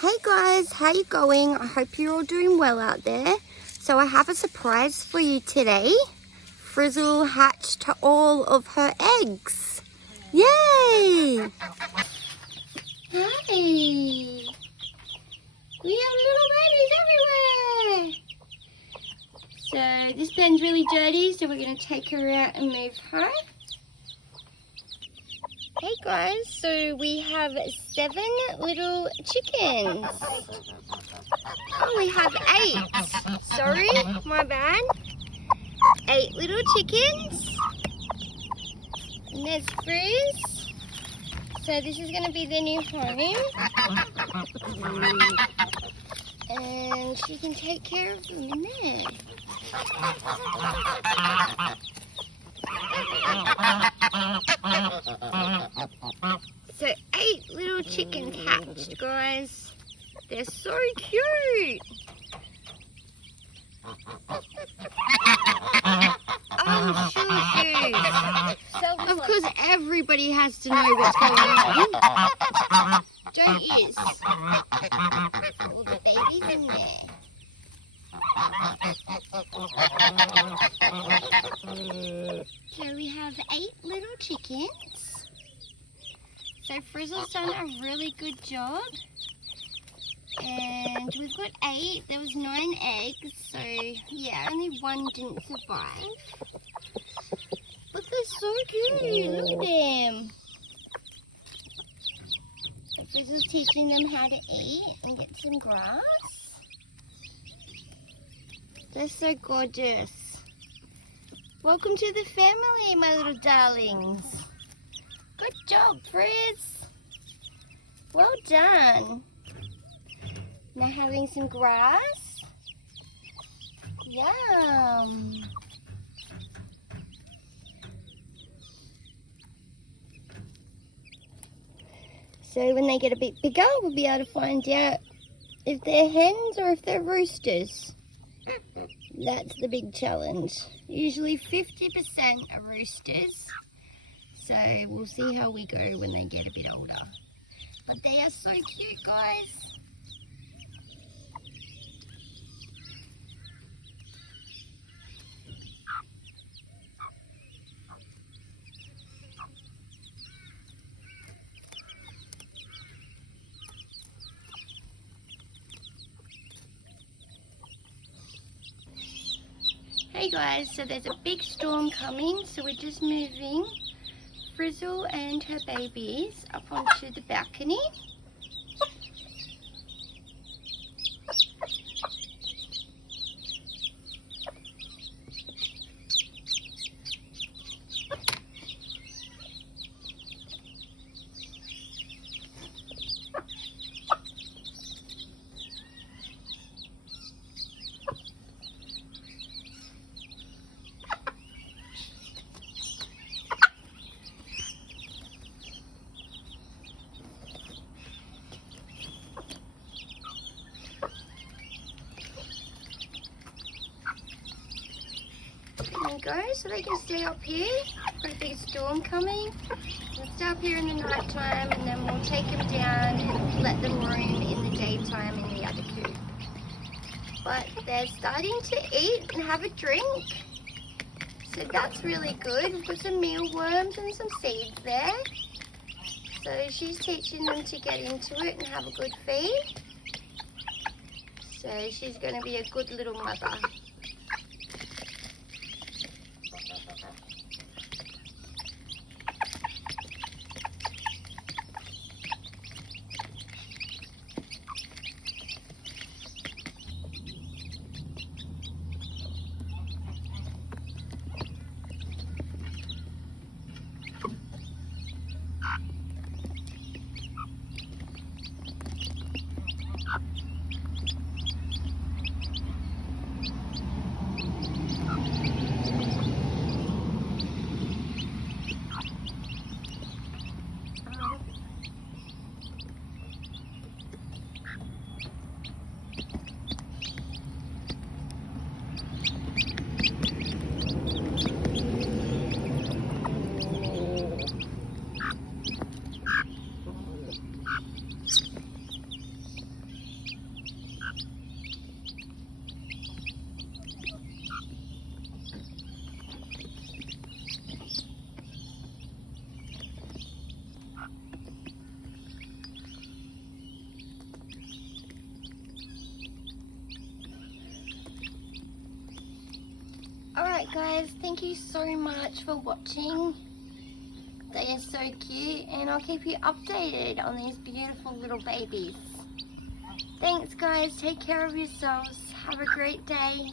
Hey guys, how you going? I hope you're all doing well out there. So I have a surprise for you today. Frizzle hatched all of her eggs. Yay! Hey! We have little babies everywhere! So this pen's really dirty, so we're going to take her out and move her. Hey guys, so we have 7 little chickens. Oh, we have 8. Sorry, my bad. 8 little chickens. And there's Frizz. So this is going to be their new home. And she can take care of them in there. So 8 little chickens hatched, guys. They're so cute. Oh, shoot. Of course, everybody has to know what's going on. Don't you? All the babies in there. So we have 8 little chickens. So Frizzle's done a really good job. And we've got 8. There was 9 eggs. So yeah, only 1 didn't survive. But they're so cute. Look at them. So Frizzle's teaching them how to eat and get some grass. They're so gorgeous. Welcome to the family, my little darlings. Good job, Frizz. Well done. Now having some grass. Yum. So when they get a bit bigger, we'll be able to find out if they're hens or if they're roosters. That's the big challenge. Usually 50% are roosters. So we'll see how we go when they get a bit older. But they are so cute, guys. Hey guys, so there's a big storm coming, so we're just moving Frizzle and her babies up onto the balcony. There you go, so they can stay up here. Got a big storm coming. We'll stay up here in the night time and then we'll take them down and let them roam in the daytime in the other coop. But they're starting to eat and have a drink. So that's really good. We've got some mealworms and some seeds there. So she's teaching them to get into it and have a good feed. So she's going to be a good little mother. Alright guys, thank you so much for watching. They are so cute, and I'll keep you updated on these beautiful little babies. Thanks guys, take care of yourselves. Have a great day.